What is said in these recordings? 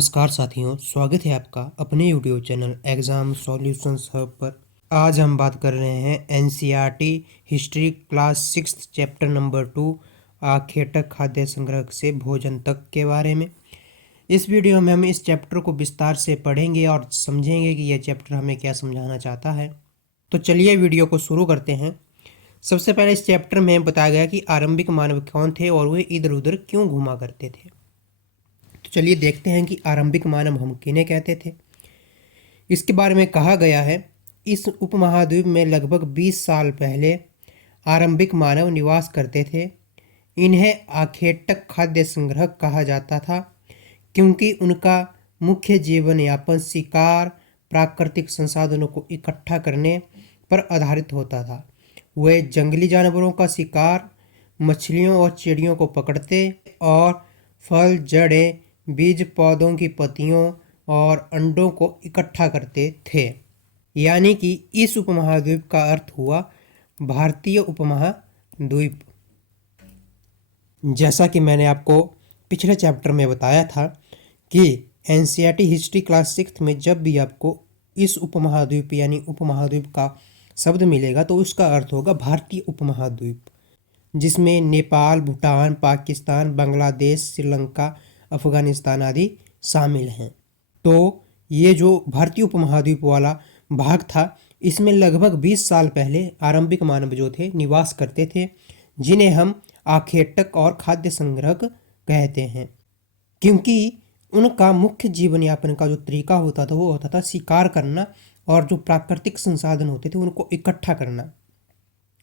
नमस्कार साथियों, स्वागत है आपका अपने YouTube channel exam solutions hub पर। आज हम बात कर रहे हैं NCERT history class 6 chapter number 2 आखेटक खाद्य संग्रह से भोजन तक के बारे में। इस वीडियो में हम इस चैप्टर को विस्तार से पढ़ेंगे और समझेंगे कि यह चैप्टर हमें क्या समझाना चाहता है। तो चलिए वीडियो को शुरू करते हैं। सबसे पहले इस चैप्टर में बताया गया कि आरंभिक मानव कौन थे और वे इधर उधर क्यों घूमा करते थे। तो चलिए देखते हैं कि आरंभिक मानव हम किन्हें कहते थे। इसके बारे में कहा गया है, इस उपमहाद्वीप में लगभग 20 साल पहले आरंभिक मानव निवास करते थे। इन्हें आखेटक खाद्य संग्रह कहा जाता था क्योंकि उनका मुख्य जीवन यापन शिकार, प्राकृतिक संसाधनों को इकट्ठा करने पर आधारित होता था। वे जंगली जानवरों का शिकार, मछलियों और चिड़ियों को पकड़ते और फल, जड़ें, बीज, पौधों की पत्तियों और अंडों को इकट्ठा करते थे। यानी कि इस उपमहाद्वीप का अर्थ हुआ भारतीय उपमहाद्वीप। जैसा कि मैंने आपको पिछले चैप्टर में बताया था कि एनसीईआरटी हिस्ट्री क्लास 6 में जब भी आपको इस उपमहाद्वीप यानी उपमहाद्वीप का शब्द मिलेगा तो उसका अर्थ होगा भारतीय उपमहाद्वीप, जिसमें नेपाल, भूटान, पाकिस्तान, बांग्लादेश, श्रीलंका, अफगानिस्तान आदि शामिल हैं। तो ये जो भारतीय उपमहाद्वीप वाला भाग था, इसमें लगभग 20 साल पहले आरंभिक मानव जो थे निवास करते थे, जिन्हें हम आखेटक और खाद्य संग्रह कहते हैं। क्योंकि उनका मुख्य जीवन यापन का जो तरीका होता था वो होता था शिकार करना और जो प्राकृतिक संसाधन होते थे उनको इकट्ठा करना।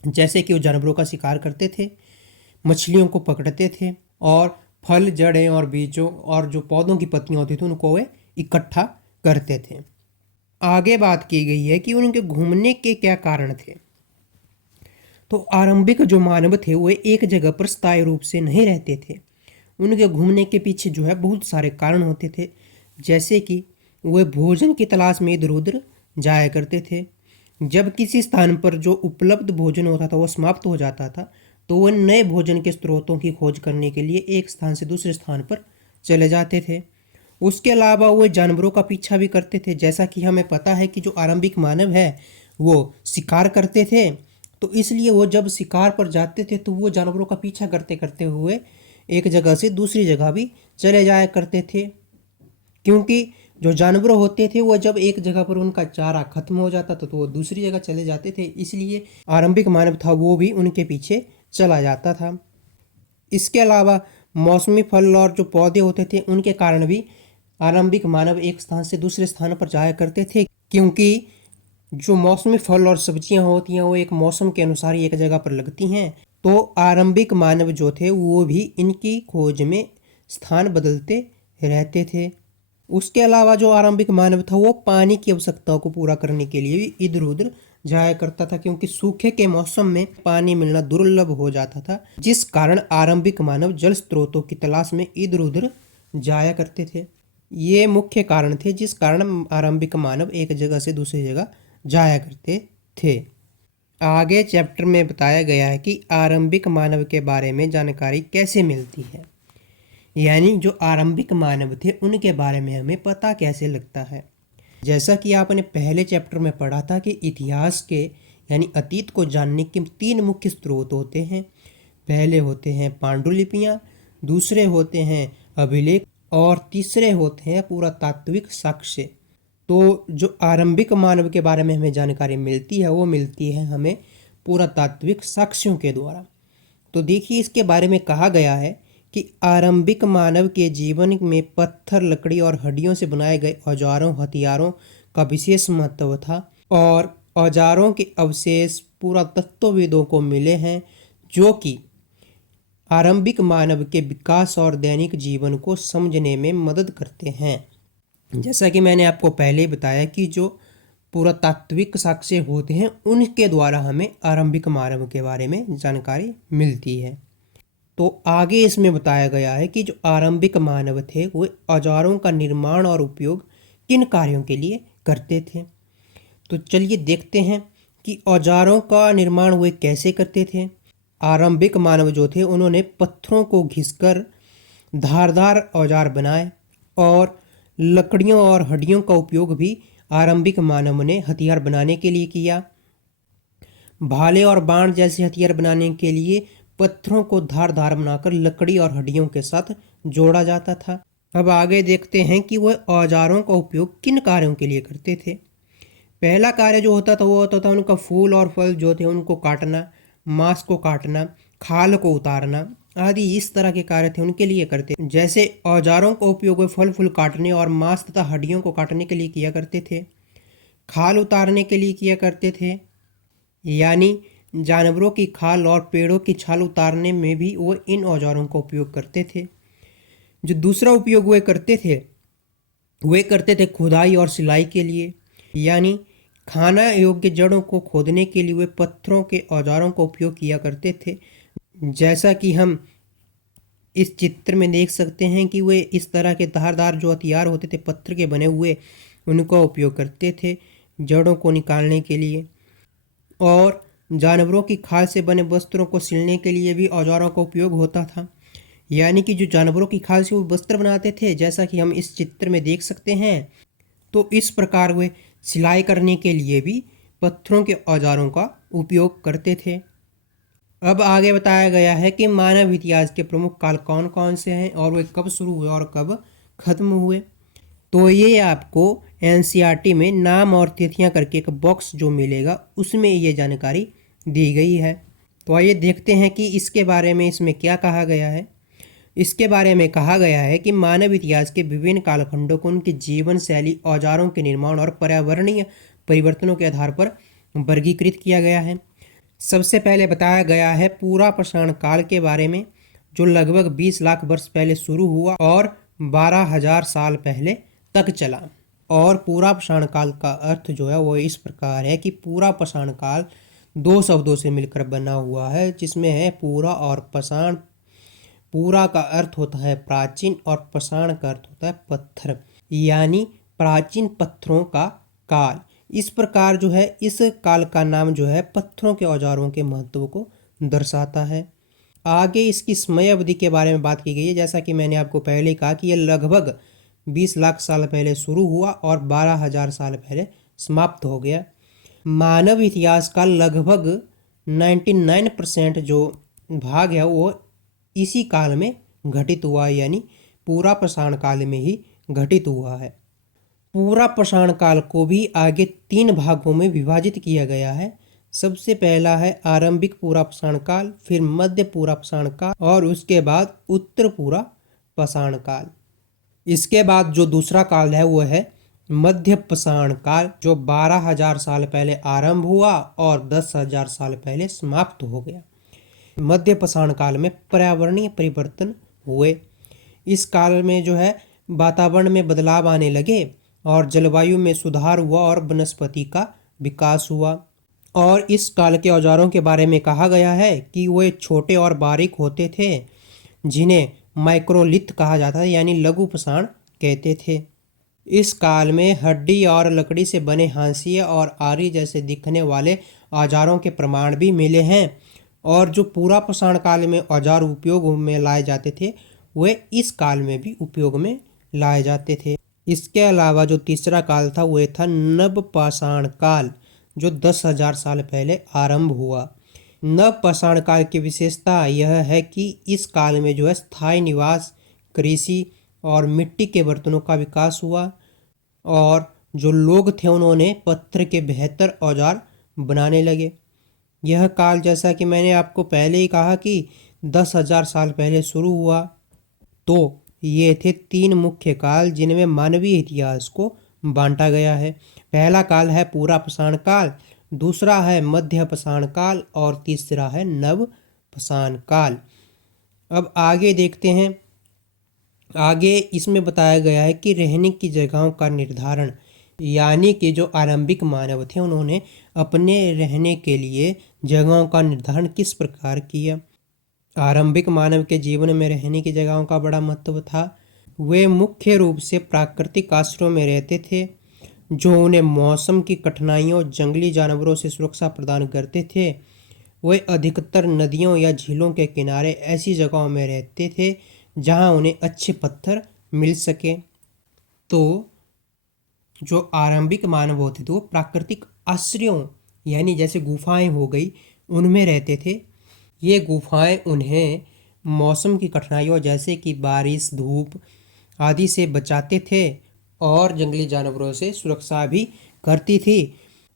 जैसे कि वो जानवरों का शिकार करते थे, मछलियों को पकड़ते थे और फल, जड़ें और बीजों और जो पौधों की पत्तियां होती थी उनको वे इकट्ठा करते थे। आगे बात की गई है कि उनके घूमने के क्या कारण थे। तो आरंभिक जो मानव थे वे एक जगह पर स्थायी रूप से नहीं रहते थे। उनके घूमने के पीछे जो है बहुत सारे कारण होते थे। जैसे कि वे भोजन की तलाश में इधर उधर जाया करते थे। जब किसी स्थान पर जो उपलब्ध भोजन होता था वो समाप्त हो जाता था तो वह नए भोजन के स्रोतों की खोज करने के लिए एक स्थान से दूसरे स्थान पर चले जाते थे। उसके अलावा वो जानवरों का पीछा भी करते थे। जैसा कि हमें पता है कि जो आरंभिक मानव है वो शिकार करते थे, तो इसलिए वो जब शिकार पर जाते थे तो वो जानवरों का पीछा करते करते हुए एक जगह से दूसरी जगह भी चले जाया करते थे। क्योंकि जो जानवर होते थे वो जब एक जगह पर उनका चारा खत्म हो जाता था तो वो दूसरी जगह चले जाते थे, इसलिए आरंभिक मानव था वो भी उनके पीछे चला जाता था। इसके अलावा मौसमी फल और जो पौधे होते थे उनके कारण भी आरंभिक मानव एक स्थान से दूसरे स्थान पर जाया करते थे। क्योंकि जो मौसमी फल और सब्जियां होती हैं वो एक मौसम के अनुसार एक जगह पर लगती हैं, तो आरंभिक मानव जो थे वो भी इनकी खोज में स्थान बदलते रहते थे। उसके अलावा जो आरंभिक मानव था वो पानी की आवश्यकताओं को पूरा करने के लिए भी इधर उधर जाया करता था। क्योंकि सूखे के मौसम में पानी मिलना दुर्लभ हो जाता था, जिस कारण आरंभिक मानव जल स्रोतों की तलाश में इधर उधर जाया करते थे। ये मुख्य कारण थे जिस कारण आरंभिक मानव एक जगह से दूसरी जगह जाया करते थे। आगे चैप्टर में बताया गया है कि आरंभिक मानव के बारे में जानकारी कैसे मिलती है, यानी जो आरंभिक मानव थे उनके बारे में हमें पता कैसे लगता है। जैसा कि आपने पहले चैप्टर में पढ़ा था कि इतिहास के यानी अतीत को जानने के 3 मुख्य स्रोत होते हैं। पहले होते हैं पांडुलिपियाँ, दूसरे होते हैं अभिलेख और तीसरे होते हैं पुरातात्विक साक्ष्य। तो जो आरंभिक मानव के बारे में हमें जानकारी मिलती है वो मिलती है हमें पुरातात्विक साक्ष्यों के द्वारा। तो देखिए, इसके बारे में कहा गया है कि आरंभिक मानव के जीवन में पत्थर, लकड़ी और हड्डियों से बनाए गए औजारों, हथियारों का विशेष महत्व था और औजारों के अवशेष पुरातत्वविदों को मिले हैं जो कि आरंभिक मानव के विकास और दैनिक जीवन को समझने में मदद करते हैं। जैसा कि मैंने आपको पहले बताया कि जो पुरातात्विक साक्ष्य होते हैं उनके द्वारा हमें आरंभिक मानव के बारे में जानकारी मिलती है। तो आगे इसमें बताया गया है कि जो आरंभिक मानव थे वो औजारों का निर्माण और उपयोग किन कार्यों के लिए करते थे। तो चलिए देखते हैं कि औजारों का निर्माण वे कैसे करते थे। आरंभिक मानव जो थे उन्होंने पत्थरों को घिसकर धारदार औजार बनाए और लकड़ियों और हड्डियों का उपयोग भी आरंभिक मानव ने हथियार बनाने के लिए किया। भाले और बाण जैसे हथियार बनाने के लिए पत्थरों को धारदार बनाकर लकड़ी और हड्डियों के साथ जोड़ा जाता था। अब आगे देखते हैं कि वह औजारों का उपयोग किन कार्यों के लिए करते थे। पहला कार्य जो होता था वो होता था उनका फूल और फल जो थे उनको काटना, मांस को काटना, खाल को उतारना आदि इस तरह के कार्य थे उनके लिए करते। जैसे औजारों का उपयोग वे फल फूल काटने और मांस तथा हड्डियों को काटने के लिए किया करते थे। खाल उतारने के लिए किया करते थे, यानी जानवरों की खाल और पेड़ों की छाल उतारने में भी वो इन औजारों का उपयोग करते थे। जो दूसरा उपयोग वे करते थे खुदाई और सिलाई के लिए, यानी खाना योग्य जड़ों को खोदने के लिए वे पत्थरों के औजारों का उपयोग किया करते थे। जैसा कि हम इस चित्र में देख सकते हैं कि वे इस तरह के धारदार जो हथियार होते थे पत्थर के बने हुए उनका उपयोग करते थे जड़ों को निकालने के लिए। और जानवरों की खाल से बने वस्त्रों को सिलने के लिए भी औजारों का उपयोग होता था, यानी कि जो जानवरों की खाल से वो वस्त्र बनाते थे जैसा कि हम इस चित्र में देख सकते हैं। तो इस प्रकार वे सिलाई करने के लिए भी पत्थरों के औजारों का उपयोग करते थे। अब आगे बताया गया है कि मानव इतिहास के प्रमुख काल कौन कौन से हैं और वे कब शुरू हुए और कब खत्म हुए। तो ये आपको एनसीईआरटी में नाम और तिथियां करके एक बॉक्स जो मिलेगा उसमें ये जानकारी दी गई है। तो आइए देखते हैं कि इसके बारे में इसमें क्या कहा गया है। इसके बारे में कहा गया है कि मानव इतिहास के विभिन्न कालखंडों को उनकी जीवन शैली, औजारों के निर्माण और पर्यावरणीय परिवर्तनों के आधार पर वर्गीकृत किया गया है। सबसे पहले बताया गया है पूरा पाषाण काल के बारे में, जो लगभग 20 लाख वर्ष पहले शुरू हुआ और 12,000 साल पहले तक चला। और पूरा पाषाण काल का अर्थ जो है वो इस प्रकार है कि पूरा पाषाण काल दो शब्दों से मिलकर बना हुआ है, जिसमें है पूरा और पाषाण। पूरा का अर्थ होता है प्राचीन और पाषाण का अर्थ होता है पत्थर, यानी प्राचीन पत्थरों का काल। इस प्रकार जो है इस काल का नाम जो है पत्थरों के औजारों के महत्व को दर्शाता है। आगे इसकी समय अवधि के बारे में बात की गई है। जैसा कि मैंने आपको पहले कहा कि यह लगभग 20 लाख साल पहले शुरू हुआ और 12,000 साल पहले समाप्त हो गया। मानव इतिहास का लगभग 99% जो भाग है वो इसी काल में घटित हुआ, यानी पूरा पाषाण काल में ही घटित हुआ है। पूरा पाषाण काल को भी आगे 3 भागों में विभाजित किया गया है। सबसे पहला है आरंभिक पूरा पाषाण काल, फिर मध्य पूरा पाषाण काल और उसके बाद उत्तर पूरा पाषाण काल। इसके बाद जो दूसरा काल है वो है मध्य पाषाण काल, जो 12,000 साल पहले आरंभ हुआ और 10,000 साल पहले समाप्त हो गया। मध्य पाषाण काल में पर्यावरणीय परिवर्तन हुए। इस काल में जो है वातावरण में बदलाव आने लगे और जलवायु में सुधार हुआ और वनस्पति का विकास हुआ। और इस काल के औजारों के बारे में कहा गया है कि वे छोटे और बारीक होते थे, जिन्हें माइक्रोलिथ कहा जाता है, यानी लघु पाषाण कहते थे। इस काल में हड्डी और लकड़ी से बने हांसिये और आरी जैसे दिखने वाले औजारों के प्रमाण भी मिले हैं। और जो पूरा पाषाण काल में औजार उपयोग में लाए जाते थे वे इस काल में भी उपयोग में लाए जाते थे। इसके अलावा जो तीसरा काल था वह था नव पाषाण काल, जो 10,000 साल पहले आरंभ हुआ। नव पाषाण काल की विशेषता यह है कि इस काल में जो है स्थायी निवास, कृषि और मिट्टी के बर्तनों का विकास हुआ और जो लोग थे उन्होंने पत्थर के बेहतर औजार बनाने लगे। यह काल, जैसा कि मैंने आपको पहले ही कहा कि 10,000 साल पहले शुरू हुआ, तो ये थे 3 मुख्य काल जिनमें मानवीय इतिहास को बांटा गया है। पहला काल है पूरा पाषाण काल, दूसरा है मध्य पाषाण काल और तीसरा है नव पाषाण काल। अब आगे देखते हैं। आगे इसमें बताया गया है कि रहने की जगहों का निर्धारण, यानी कि जो आरंभिक मानव थे उन्होंने अपने रहने के लिए जगहों का निर्धारण किस प्रकार किया। आरंभिक मानव के जीवन में रहने की जगहों का बड़ा महत्व था। वे मुख्य रूप से प्राकृतिक आश्रयों में रहते थे, जो उन्हें मौसम की कठिनाइयों, जंगली जानवरों से सुरक्षा प्रदान करते थे। वे अधिकतर नदियों या झीलों के किनारे ऐसी जगहों में रहते थे जहां उन्हें अच्छे पत्थर मिल सके। तो जो आरंभिक मानव होते थे वो प्राकृतिक आश्रयों यानी जैसे गुफाएं हो गई उनमें रहते थे। ये गुफाएं उन्हें मौसम की कठिनाइयों जैसे कि बारिश, धूप आदि से बचाते थे और जंगली जानवरों से सुरक्षा भी करती थी।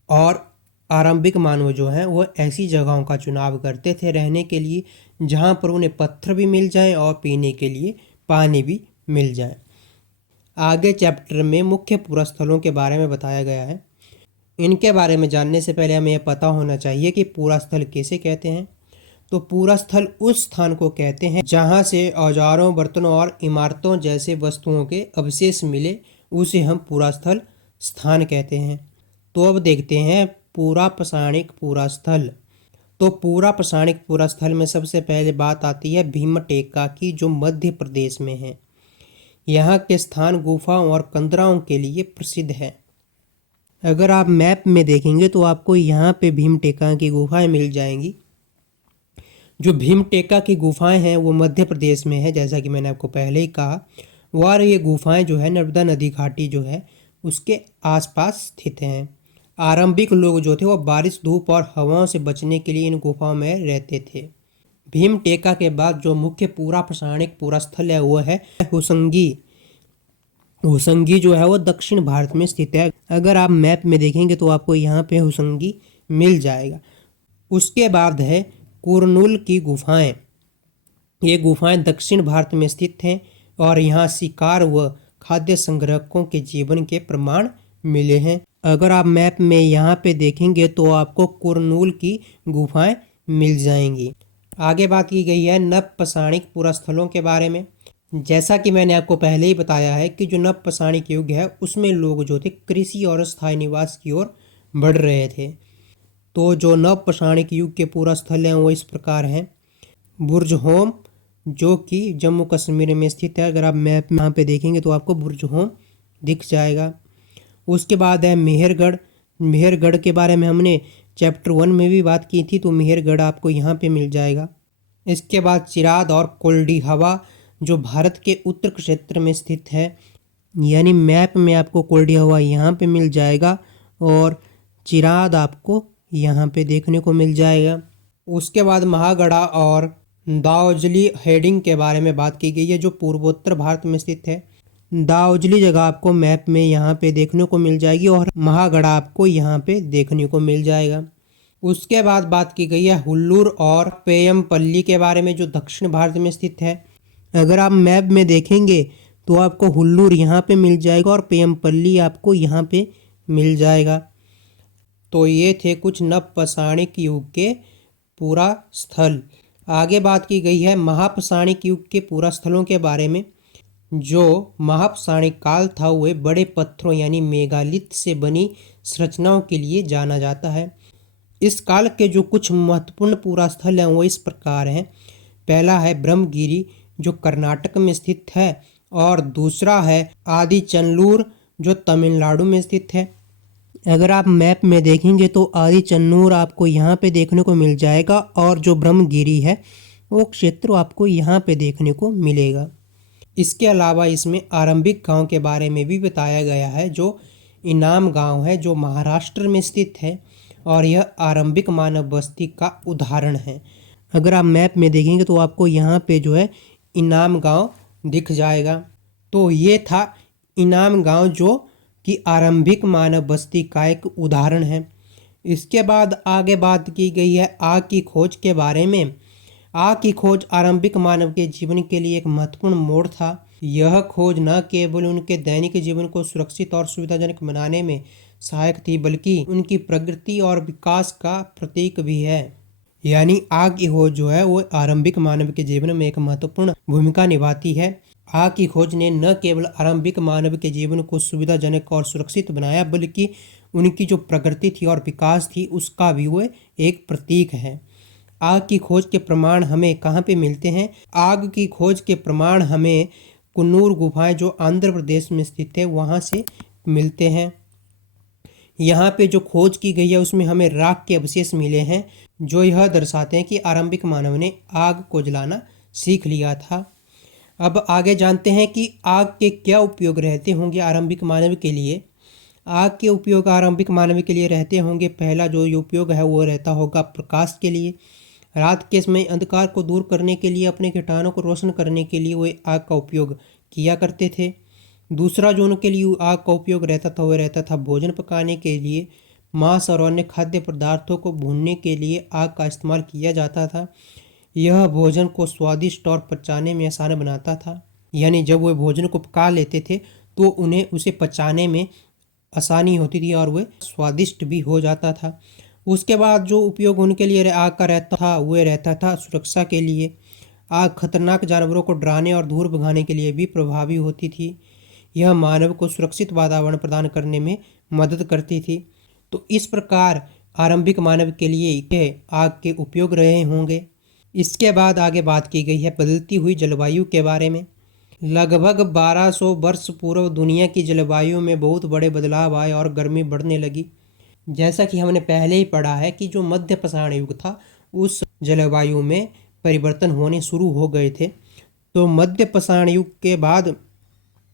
और आरंभिक मानव जो हैं वो ऐसी जगहों का चुनाव करते थे रहने के लिए जहाँ पर उन्हें पत्थर भी मिल जाएं और पीने के लिए पानी भी मिल जाए। आगे चैप्टर में मुख्य पुरास्थलों के बारे में बताया गया है। इनके बारे में जानने से पहले हमें यह पता होना चाहिए कि पुरास्थल किसे कहते हैं। तो पुरास्थल उस स्थान को कहते हैं जहाँ से औजारों, बर्तनों और इमारतों जैसे वस्तुओं के अवशेष मिले, उसे हम पुरास्थल स्थान कहते हैं। तो अब देखते हैं पूरा पाषाणिक पुरास्थल। तो पूरा पाषाणिक पुरास्थल में सबसे पहले बात आती है भीमटेका की, जो मध्य प्रदेश में है। यहाँ के स्थान गुफाओं और कंदराओं के लिए प्रसिद्ध है। अगर आप मैप में देखेंगे तो आपको यहाँ पे भीमटेका की गुफाएं मिल जाएंगी। जो भीमटेका की गुफाएं हैं वो मध्य प्रदेश में है, जैसा कि मैंने आपको पहले ही कहा। और ये गुफाएं जो है नर्मदा नदी घाटी जो है उसके आसपास स्थित हैं। आरंभिक लोग जो थे वो बारिश, धूप और हवाओं से बचने के लिए इन गुफाओं में रहते थे। भीमटेका के बाद जो मुख्य पूरा पाषाणिक पुरास्थल है वो है होसंगी। होसंगी जो है वो दक्षिण भारत में स्थित है। अगर आप मैप में देखेंगे तो आपको यहाँ पे होसंगी मिल जाएगा। उसके बाद है कुरनूल की गुफाएं। ये गुफाएं दक्षिण भारत में स्थित हैं और यहाँ शिकार व खाद्य संग्रहकों के जीवन के प्रमाण मिले हैं। अगर आप मैप में यहाँ पे देखेंगे तो आपको कुरनूल की गुफाएं मिल जाएंगी। आगे बात की गई है नवपाषाणिक पुरास्थलों के बारे में। जैसा कि मैंने आपको पहले ही बताया है कि जो नवपाषाणिक युग है उसमें लोग जो थे कृषि और स्थायी निवास की ओर बढ़ रहे थे। तो जो नवपाषाणिक युग के पुरास्थल हैं वो इस प्रकार हैं। बुर्जहोम जो कि जम्मू कश्मीर में स्थित है। अगर आप मैप में यहाँ पे देखेंगे तो आपको बुर्जहोम दिख जाएगा। उसके बाद है मेहरगढ़। मेहरगढ़ के बारे में हमने चैप्टर 1 में भी बात की थी, तो मेहरगढ़ आपको यहाँ पे मिल जाएगा। इसके बाद चिराद और कोल्डी हवा जो भारत के उत्तर क्षेत्र में स्थित है, यानी मैप में आपको कोल्डी हवा यहाँ पे मिल जाएगा और चिराद आपको यहाँ पे देखने को मिल जाएगा। उसके बाद महागढ़ा और दाओजली हेडिंग के बारे में बात की गई है जो पूर्वोत्तर भारत में स्थित है। दाओजली जगह आपको मैप में यहाँ पे देखने को मिल जाएगी और महागढ़ा आपको यहाँ पे देखने को मिल जाएगा। उसके बाद बात की गई है हुल्लूर और पेयमपल्ली के बारे में जो दक्षिण भारत में स्थित है। अगर आप मैप में देखेंगे तो आपको हुल्लूर यहाँ पे मिल जाएगा और पेयमपल्ली आपको यहाँ पे मिल जाएगा। तो ये थे कुछ नवपाषाणिक युग के पूरा स्थल। आगे बात की गई है महापाषाणिक युग के पूरा स्थलों के बारे में। जो महापाषाणिक काल था वह बड़े पत्थरों यानी मेगालिथ से बनी संरचनाओं के लिए जाना जाता है। इस काल के जो कुछ महत्वपूर्ण पूरा स्थल हैं वो इस प्रकार हैं। पहला है ब्रह्मगिरी जो कर्नाटक में स्थित है और दूसरा है आदिचनल्लूर जो तमिलनाडु में स्थित है। अगर आप मैप में देखेंगे तो आदिचनल्लूर आपको यहाँ पे देखने को मिल जाएगा और जो ब्रह्मगिरी है वो क्षेत्र आपको यहाँ पे देखने को मिलेगा। इसके अलावा इसमें आरंभिक गांव के बारे में भी बताया गया है जो इनाम गांव है जो महाराष्ट्र में स्थित है और यह आरंभिक मानव बस्ती का उदाहरण है। अगर आप मैप में देखेंगे तो आपको यहाँ पे जो है इनाम गांव दिख जाएगा। तो ये था इनाम गांव जो कि आरंभिक मानव बस्ती का एक उदाहरण है। इसके बाद आगे बात की गई है आग की खोज के बारे में। आग की खोज आरंभिक मानव के जीवन के लिए एक महत्वपूर्ण मोड़ था। यह खोज न केवल उनके दैनिक जीवन को सुरक्षित और सुविधाजनक बनाने में सहायक थी बल्कि उनकी प्रगति और विकास का प्रतीक भी है। यानी आग की खोज जो है वो आरंभिक मानव के जीवन में एक महत्वपूर्ण भूमिका निभाती है। आग की खोज ने न केवल आरंभिक मानव के जीवन को सुविधाजनक और सुरक्षित बनाया बल्कि उनकी जो प्रगति थी और विकास थी उसका भी वो एक प्रतीक है। आग की खोज के प्रमाण हमें कहाँ पे मिलते हैं? आग की खोज के प्रमाण हमें कुन्नूर गुफाएं जो आंध्र प्रदेश में स्थित है वहाँ से मिलते हैं। यहाँ पे जो खोज की गई है उसमें हमें राख के अवशेष मिले हैं जो यह दर्शाते हैं कि आरंभिक मानव ने आग को जलाना सीख लिया था। अब आगे जानते हैं कि आग के क्या उपयोग रहते होंगे आरंभिक मानव के लिए। आग के उपयोग आरंभिक मानव के लिए रहते होंगे, पहला जो ये उपयोग है वो रहता होगा प्रकाश के लिए। रात के समय अंधकार को दूर करने के लिए, अपने कीटाणु को रोशन करने के लिए वे आग का उपयोग किया करते थे। दूसरा जो उनके लिए आग का उपयोग रहता था वह रहता था भोजन पकाने के लिए। मांस और अन्य खाद्य पदार्थों को भूनने के लिए आग का इस्तेमाल किया जाता था। यह भोजन को स्वादिष्ट और पचाने में आसान बनाता था, यानी जब वे भोजन को पका लेते थे तो उन्हें उसे पचाने में आसानी होती थी और वह स्वादिष्ट भी हो जाता था। उसके बाद जो उपयोग उनके लिए आग का रहता था वह रहता था सुरक्षा के लिए। आग खतरनाक जानवरों को डराने और दूर भगाने के लिए भी प्रभावी होती थी। यह मानव को सुरक्षित वातावरण प्रदान करने में मदद करती थी। तो इस प्रकार आरंभिक मानव के लिए यह आग के उपयोग रहे होंगे। इसके बाद आगे बात की गई है बदलती हुई जलवायु के बारे में। लगभग 1200 वर्ष पूर्व दुनिया की जलवायु में बहुत बड़े बदलाव आए और गर्मी बढ़ने लगी। जैसा कि हमने पहले ही पढ़ा है कि जो मध्य पाषाण युग था उस जलवायु में परिवर्तन होने शुरू हो गए थे। तो मध्य पाषाण युग के बाद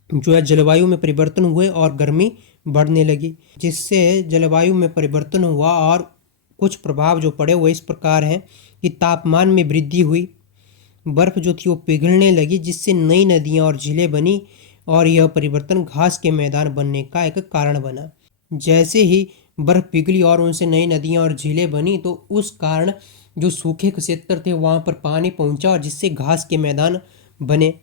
जो है जलवायु में परिवर्तन हुए और गर्मी बढ़ने लगी, जिससे जलवायु में परिवर्तन हुआ और कुछ प्रभाव जो पड़े वो इस प्रकार हैं कि तापमान में वृद्धि हुई, बर्फ़ जो थी वो पिघलने लगी, जिससे नई नदियाँ और झीलें बनी और यह परिवर्तन घास के मैदान बनने का एक कारण बना। जैसे ही बर्फ़ पिघली और उनसे नई नदियाँ और झीलें बनी तो उस कारण जो सूखे क्षेत्र थे वहाँ पर पानी पहुँचा और जिससे घास के मैदान बने।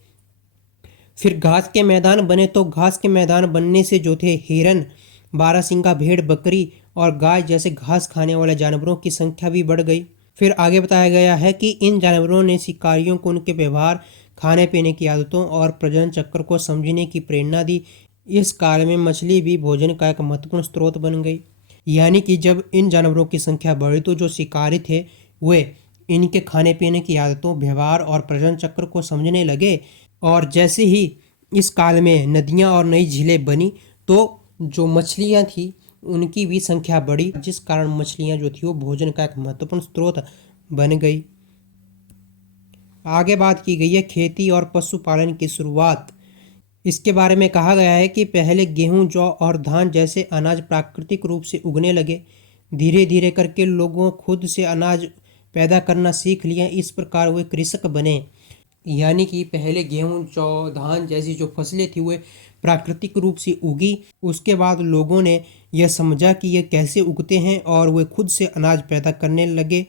फिर घास के मैदान बने तो घास के मैदान बनने से जो थे हिरन, बारहसिंगा, भेड़, बकरी और गाय जैसे घास खाने वाले जानवरों की संख्या भी बढ़ गई। फिर आगे बताया गया है कि इन जानवरों ने शिकारियों को उनके व्यवहार, खाने पीने की आदतों और प्रजनन चक्र को समझने की प्रेरणा दी। इस काल में मछली भी भोजन का एक महत्वपूर्ण स्रोत बन गई। यानी कि जब इन जानवरों की संख्या बढ़ी तो जो शिकारी थे वे इनके खाने पीने की आदतों, व्यवहार और प्रजनन चक्र को समझने लगे। और जैसे ही इस काल में नदियाँ और नई झीलें बनी तो जो मछलियाँ थी उनकी भी संख्या बढ़ी, जिस कारण मछलियाँ जो थी वो भोजन का एक महत्वपूर्ण स्रोत बन गई। आगे बात की गई है खेती और पशुपालन की शुरुआत। इसके बारे में कहा गया है कि पहले गेहूं, जौ और धान जैसे अनाज प्राकृतिक रूप से उगने लगे। धीरे धीरे करके लोगों खुद से अनाज पैदा करना सीख लिया, इस प्रकार वे कृषक बने। यानी कि पहले गेहूं, जौ, धान जैसी जो फसलें थी वे प्राकृतिक रूप से उगी। उसके बाद लोगों ने यह समझा कि ये कैसे उगते हैं और वे खुद से अनाज पैदा करने लगे,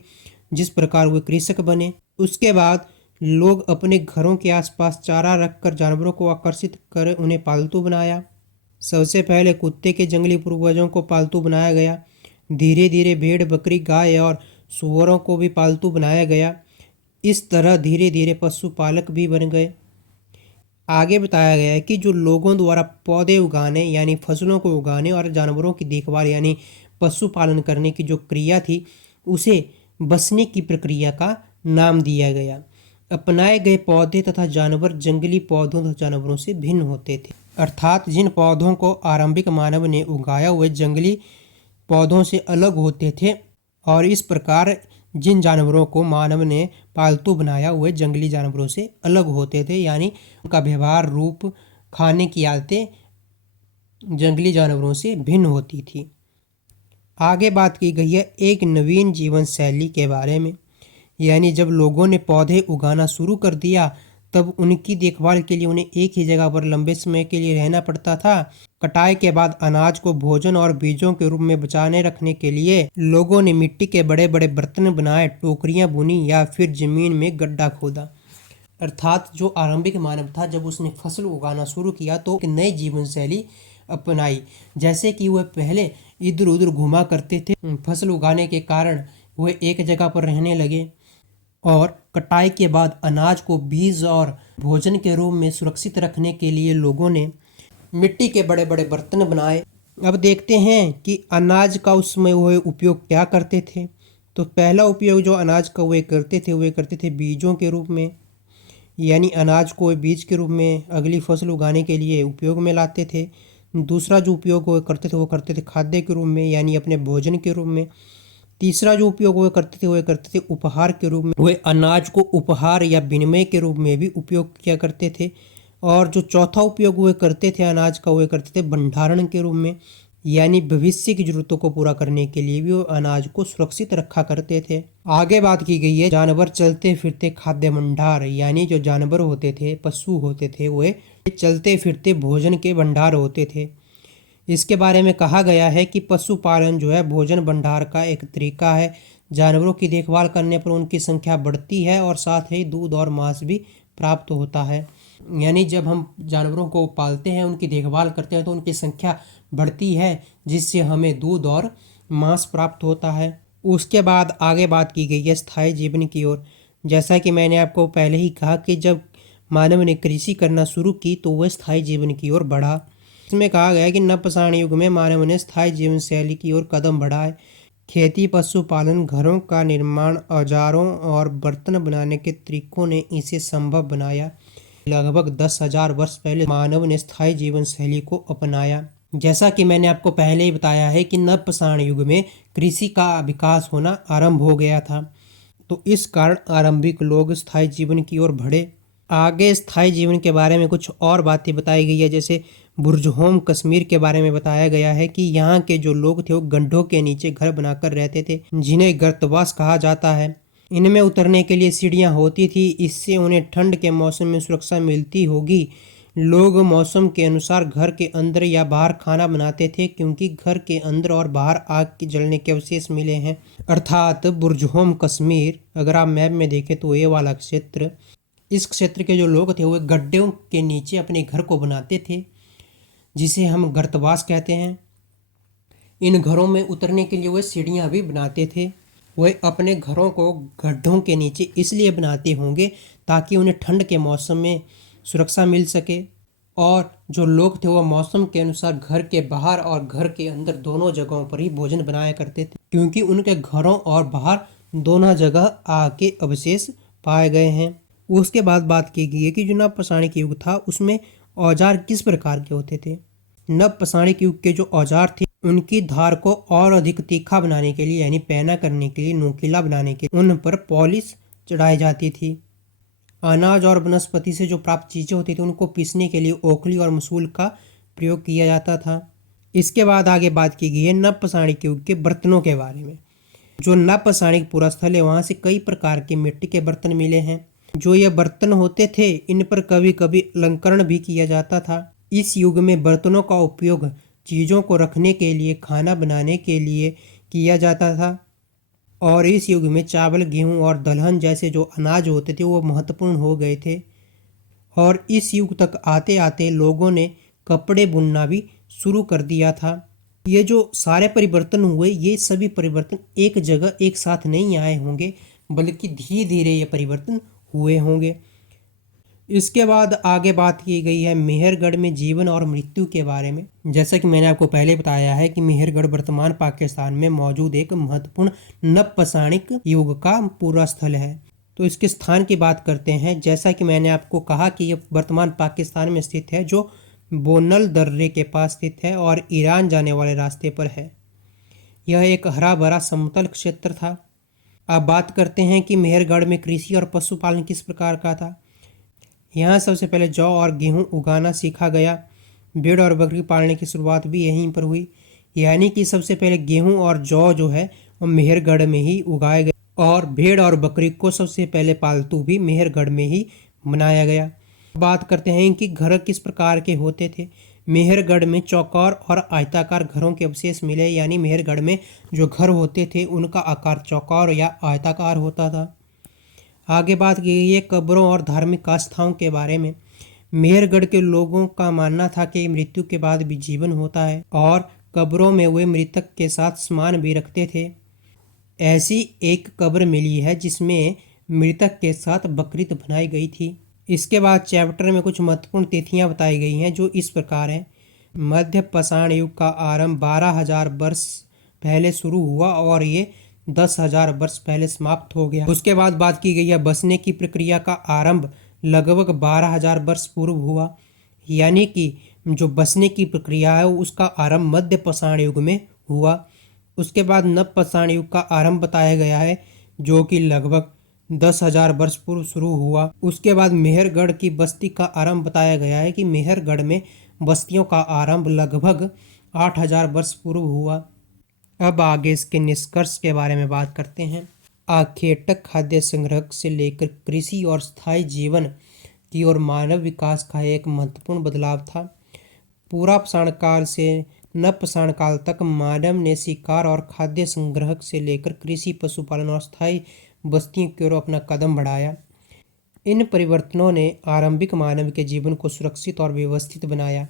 जिस प्रकार वे कृषक बने। उसके बाद लोग अपने घरों के आसपास चारा रखकर जानवरों को आकर्षित कर उन्हें पालतू बनाया। सबसे पहले कुत्ते के जंगली पूर्वजों को पालतू बनाया गया। धीरे धीरे भेड़, बकरी, गाय और सूअरों को भी पालतू बनाया गया। इस तरह धीरे धीरे पशुपालक भी बन गए। आगे बताया गया है कि जो लोगों द्वारा पौधे उगाने यानी फसलों को उगाने और जानवरों की देखभाल यानी पशुपालन करने की जो क्रिया थी उसे बसने की प्रक्रिया का नाम दिया गया। अपनाए गए पौधे तथा जानवर जंगली पौधों तथा जानवरों से भिन्न होते थे, अर्थात जिन पौधों को आरंभिक मानव ने उगाया वे जंगली पौधों से अलग होते थे और इस प्रकार जिन जानवरों को मानव ने पालतू बनाया वे जंगली जानवरों से अलग होते थे, यानी उनका व्यवहार, रूप, खाने की आदतें जंगली जानवरों से भिन्न होती थी। आगे बात की गई है एक नवीन जीवन शैली के बारे में। यानी जब लोगों ने पौधे उगाना शुरू कर दिया तब उनकी देखभाल के लिए उन्हें एक ही जगह पर लंबे समय के लिए रहना पड़ता था। कटाई के बाद अनाज को भोजन और बीजों के रूप में बचाने रखने के लिए लोगों ने मिट्टी के बड़े बड़े बर्तन बनाए, टोकरियां बुनी या फिर जमीन में गड्ढा खोदा। अर्थात जो आरंभिक मानव था जब उसने फसल उगाना शुरू किया तो एक नई जीवन शैली अपनाई। जैसे कि वह पहले इधर उधर घुमा करते थे, फसल उगाने के कारण वह एक जगह पर रहने लगे और कटाई के बाद अनाज को बीज और भोजन के रूप में सुरक्षित रखने के लिए लोगों ने मिट्टी के बड़े बड़े बर्तन बनाए। अब देखते हैं कि अनाज का उस समय वह उपयोग क्या करते थे। तो पहला उपयोग जो अनाज का वे करते थे बीजों के रूप में, यानी अनाज को बीज के रूप में अगली फसल उगाने के लिए उपयोग में लाते थे। दूसरा जो उपयोग वो करते थे खाद्य के रूप में, यानी अपने भोजन के रूप में। तीसरा जो उपयोग वे करते थे उपहार के रूप में। वे अनाज को उपहार या विनिमय के रूप में भी उपयोग किया करते थे। और जो चौथा उपयोग वे करते थे अनाज का, वे करते थे भंडारण के रूप में, यानी भविष्य की जरूरतों को पूरा करने के लिए भी वो अनाज को सुरक्षित रखा करते थे। आगे बात की गई है जानवर चलते फिरते खाद्य भंडार, यानी जो जानवर होते थे, पशु होते थे, वे चलते फिरते भोजन के भंडार होते थे। इसके बारे में कहा गया है कि पशुपालन जो है भोजन भंडार का एक तरीका है। जानवरों की देखभाल करने पर उनकी संख्या बढ़ती है और साथ ही दूध और मांस भी प्राप्त होता है। यानी जब हम जानवरों को पालते हैं, उनकी देखभाल करते हैं, तो उनकी संख्या बढ़ती है, जिससे हमें दूध और मांस प्राप्त होता है। उसके बाद आगे बात की गई है स्थायी जीवन की ओर। जैसा कि मैंने आपको पहले ही कहा कि जब मानव ने कृषि करना शुरू की तो वह स्थायी जीवन की ओर बढ़ा। इसमें कहा गया है कि नवपाषाण युग में मानव ने स्थायी जीवन शैली की ओर कदम बढ़ाए। खेती, पशुपालन, घरों का निर्माण, औजारों और बर्तन बनाने के तरीकों ने इसे संभव बनाया। लगभग 10,000 वर्ष पहले मानव ने स्थायी जीवन शैली को अपनाया। जैसा कि मैंने आपको पहले ही बताया है कि नवपाषाण युग में कृषि का विकास होना आरंभ हो गया था, तो इस कारण आरंभिक लोग स्थायी जीवन की ओर बढ़े। आगे स्थायी जीवन के बारे में कुछ और बातें बताई गई है। जैसे बुर्जहोम कश्मीर के बारे में बताया गया है कि यहाँ के जो लोग थे वो गड्ढों के नीचे घर बनाकर रहते थे, जिन्हें गर्तवास कहा जाता है। इनमें उतरने के लिए सीढ़ियाँ होती थी, इससे उन्हें ठंड के मौसम में सुरक्षा मिलती होगी। लोग मौसम के अनुसार घर के अंदर या बाहर खाना बनाते थे, क्योंकि घर के अंदर और बाहर आग के जलने के अवशेष मिले हैं। अर्थात बुर्जहोम कश्मीर, अगर आप मैप में देखें तो ये वाला क्षेत्र, इस क्षेत्र के जो लोग थे वो गड्ढों के नीचे अपने घर को बनाते थे, जिसे हम गर्तवास कहते हैं। इन घरों में उतरने के लिए वे सीढ़ियाँ भी बनाते थे। वे अपने घरों को गड्ढों के नीचे इसलिए बनाते होंगे ताकि उन्हें ठंड के मौसम में सुरक्षा मिल सके। और जो लोग थे वो मौसम के अनुसार घर के बाहर और घर के अंदर दोनों जगहों पर ही भोजन बनाया करते थे, क्योंकि उनके घरों और बाहर दोनों जगह आग के अवशेष पाए गए हैं। उसके बाद बात की गई है कि जो नवपाषाणिक युग था उसमें औजार किस प्रकार के होते थे। नवपाषाणिक युग के जो औजार थे उनकी धार को और अधिक तीखा बनाने के लिए, यानी पैना करने के लिए, नोकीला बनाने के लिए उन पर पॉलिश चढ़ाई जाती थी। अनाज और वनस्पति से जो प्राप्त चीज़ें होती थी उनको पीसने के लिए ओखली और मसूल का प्रयोग किया जाता था। इसके बाद आगे बात की गई है नवपाषाणिक युग के बर्तनों के बारे में। जो नवपाषाणिक पूरा स्थल है वहाँ से कई प्रकार के मिट्टी के बर्तन मिले हैं। जो ये बर्तन होते थे इन पर कभी कभी अलंकरण भी किया जाता था। इस युग में बर्तनों का उपयोग चीज़ों को रखने के लिए, खाना बनाने के लिए किया जाता था। और इस युग में चावल, गेहूं और दलहन जैसे जो अनाज होते थे वो महत्वपूर्ण हो गए थे। और इस युग तक आते आते लोगों ने कपड़े बुनना भी शुरू कर दिया था। ये जो सारे परिवर्तन हुए, ये सभी परिवर्तन एक जगह एक साथ नहीं आए होंगे, बल्कि धीरे धीरे ये परिवर्तन हुए होंगे। इसके बाद आगे बात की गई है मेहरगढ़ में जीवन और मृत्यु के बारे में। जैसा कि मैंने आपको पहले बताया है कि मेहरगढ़ वर्तमान पाकिस्तान में मौजूद एक महत्वपूर्ण नवपाषाणिक युग का पूरा स्थल है। तो इसके स्थान की बात करते हैं। जैसा कि मैंने आपको कहा कि यह वर्तमान पाकिस्तान में स्थित है, जो बोनल दर्रे के पास स्थित है और ईरान जाने वाले रास्ते पर है। यह एक हरा भरा समतल क्षेत्र था। अब बात करते हैं कि मेहरगढ़ में कृषि और पशुपालन किस प्रकार का था। यहाँ सबसे पहले जौ और गेहूँ उगाना सीखा गया। भेड़ और बकरी पालने की शुरुआत भी यहीं पर हुई, यानी कि सबसे पहले गेहूँ और जौ जो है वो मेहरगढ़ में ही उगाए गए, और भेड़ और बकरी को सबसे पहले पालतू भी मेहरगढ़ में ही बनाया गया। बात करते हैं कि घर किस प्रकार के होते थे। मेहरगढ़ में चौकोर और आयताकार घरों के अवशेष मिले, यानी मेहरगढ़ में जो घर होते थे उनका आकार चौकोर या आयताकार होता था। आगे बात की गई है कब्रों और धार्मिक आस्थाओं के बारे में। मेहरगढ़ के लोगों का मानना था कि मृत्यु के बाद भी जीवन होता है, और कब्रों में वे मृतक के साथ सामान भी रखते थे। ऐसी एक कब्र मिली है जिसमें मृतक के साथ बकरीद बनाई गई थी। इसके बाद चैप्टर में कुछ महत्वपूर्ण तिथियां बताई गई हैं जो इस प्रकार हैं। मध्य पाषाण युग का आरंभ 12,000 वर्ष पहले शुरू हुआ और ये 10,000 वर्ष पहले समाप्त हो गया। उसके बाद बात की गई है बसने की प्रक्रिया का आरंभ लगभग 12,000 वर्ष पूर्व हुआ, यानी कि जो बसने की प्रक्रिया है उसका आरंभ मध्य पाषाण युग में हुआ। उसके बाद नवपाषाण युग का आरंभ बताया गया है, जो कि लगभग 10,000 वर्ष पूर्व शुरू हुआ। उसके बाद मेहरगढ़ की बस्ती का आरंभ बताया गया है कि मेहरगढ़ में बस्तियों का आरंभ लगभग 8,000 वर्ष पूर्व हुआ। अब आगे इसके निष्कर्ष के बारे में बात करते हैं। आखेटक खाद्य संग्रह से लेकर कृषि और स्थायी जीवन की ओर मानव विकास का एक महत्वपूर्ण बदलाव था। पुरापाषाण काल से नवपाषाण काल तक मानव ने शिकार और खाद्य संग्रह से लेकर कृषि, पशुपालन और स्थायी बस्तियों की ओर अपना कदम बढ़ाया। इन परिवर्तनों ने आरंभिक मानव के जीवन को सुरक्षित और व्यवस्थित बनाया,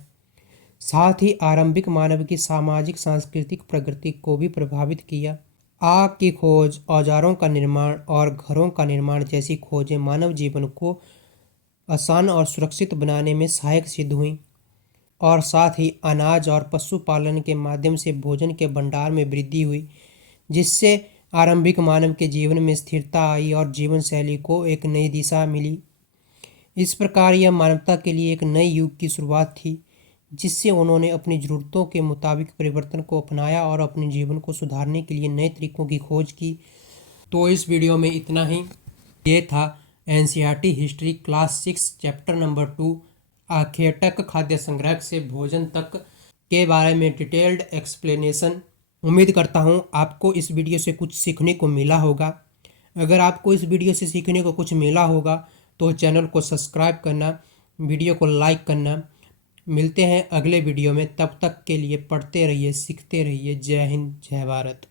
साथ ही आरंभिक मानव की सामाजिक सांस्कृतिक प्रगति को भी प्रभावित किया। आग की खोज, औजारों का निर्माण और घरों का निर्माण जैसी खोजें मानव जीवन को आसान और सुरक्षित बनाने में सहायक सिद्ध हुईं, और साथ ही अनाज और पशुपालन के माध्यम से भोजन के भंडार में वृद्धि हुई, जिससे आरंभिक मानव के जीवन में स्थिरता आई और जीवन शैली को एक नई दिशा मिली। इस प्रकार यह मानवता के लिए एक नए युग की शुरुआत थी, जिससे उन्होंने अपनी ज़रूरतों के मुताबिक परिवर्तन को अपनाया और अपने जीवन को सुधारने के लिए नए तरीकों की खोज की। तो इस वीडियो में इतना ही। ये था NCERT history class 6 chapter number 2 आखेटक खाद्य संग्रह से भोजन तक के बारे में डिटेल्ड एक्सप्लेनेशन। उम्मीद करता हूँ आपको इस वीडियो से कुछ सीखने को मिला होगा। अगर आपको इस वीडियो से सीखने को कुछ मिला होगा तो चैनल को सब्सक्राइब करना, वीडियो को लाइक करना। मिलते हैं अगले वीडियो में, तब तक के लिए पढ़ते रहिए, सीखते रहिए। जय हिंद, जय भारत।